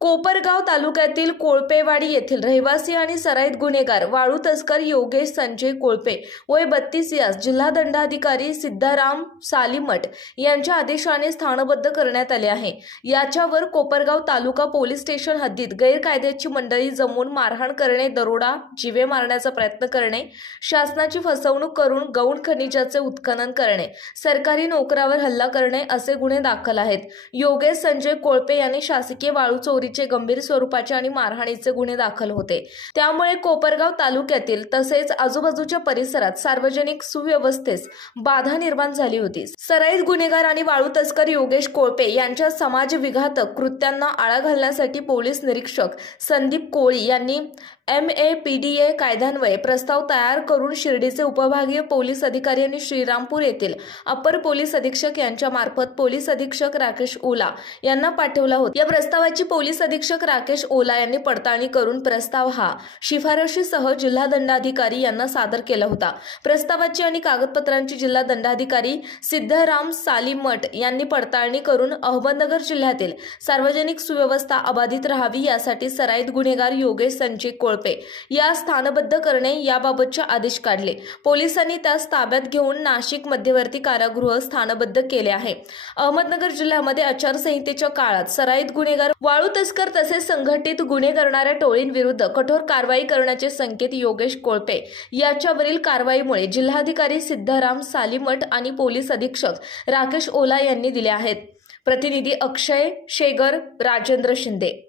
कोपरगाव तालुक्यातील कोळपेवाडी येथील रहिवासी आणि सराईत गुन्हेगार वाळू तस्कर योगेश संजय कोळपे वय 32 यास जिल्हा दंडाधिकारी सिद्धाराम सालीमठ यांच्या आदेशाने स्थानबद्ध करण्यात आले आहे। याच्यावर कोपरगाव तालुका पोलीस स्टेशन हद्दीत गैरकायद्याची मंडळी जमवून मारहाण करणे, दरोडा, जीवे मारण्याचा प्रयत्न करणे, शासनाची फसवणूक करून गौण खनिजाचे उत्खनन करणे, सरकारी नोकरावर हल्ला करणे असे गुन्हे दाखल आहेत। योगेश संजय कोळपे यांनी शासकीय वाळू चोरी गंभीर स्वरूपाचे आणि मारहाणीचे गुन्हे दाखल होते। त्यामुळे कोपरगाव तालुक्यातील तसेच आजूबाजूच्या परिसरात सार्वजनिक सुव्यवस्थेस बाधा निर्माण झाली होती। सराईत गुन्हेगार आणि वाळू तस्कर योगेश कोळपे यांच्या समाजविघातक कृत्यांना आळा घालण्यासाठी पोलीस निरीक्षक संदीप कोळी यांनी MAPDA कायद्यान्वये प्रस्ताव तयार करून शिर्डीचे उपविभागीय पोलीस अधिकारी आणि श्रीरामपूर येथील अपर पोलीस अधीक्षक यांच्या मार्फत पोलीस अधीक्षक राकेश ओला यांना पाठवला होता। या प्रस्तावाची पोलीस अधीक्षक राकेश ओला यांनी पडताळणी करून प्रस्ताव हा शिफारशीसह जिल्हा दंडाधिकारी यांना सादर केला होता। प्रस्तावाची आणि कागदपत्रांची जिल्हा दंडाधिकारी सिद्धाराम सालीमठ यांनी पडताळणी करून अहमदनगर जिल्ह्यातील सार्वजनिक सुव्यवस्था अबाधित राहावी यासाठी सराईत गुन्हेगार योगेश संजय कोळपे या स्थानबद्ध करणे याबाबतचे आदेश काढले। पोलिसांनी त्यास ताब्यात घेऊन नाशिक मध्यवर्ती कारागृह स्थानबद्ध केले आहे। अहमदनगर जिल्ह्यामध्ये आचारसंहितेच्या काळात सराईत गुन्हेगार, वाळू तस्कर तसेच संघटित गुन्हे करणाऱ्या टोळींविरुद्ध कठोर कारवाई करण्याचे संकेत योगेश कोळपे याच्यावरील कारवाईमुळे जिल्हाधिकारी सिद्धाराम सालीमठ आणि पोलीस अधीक्षक राकेश ओला यांनी दिले आहेत। प्रतिनिधी अक्षय शेगर, राजेंद्र शिंदे।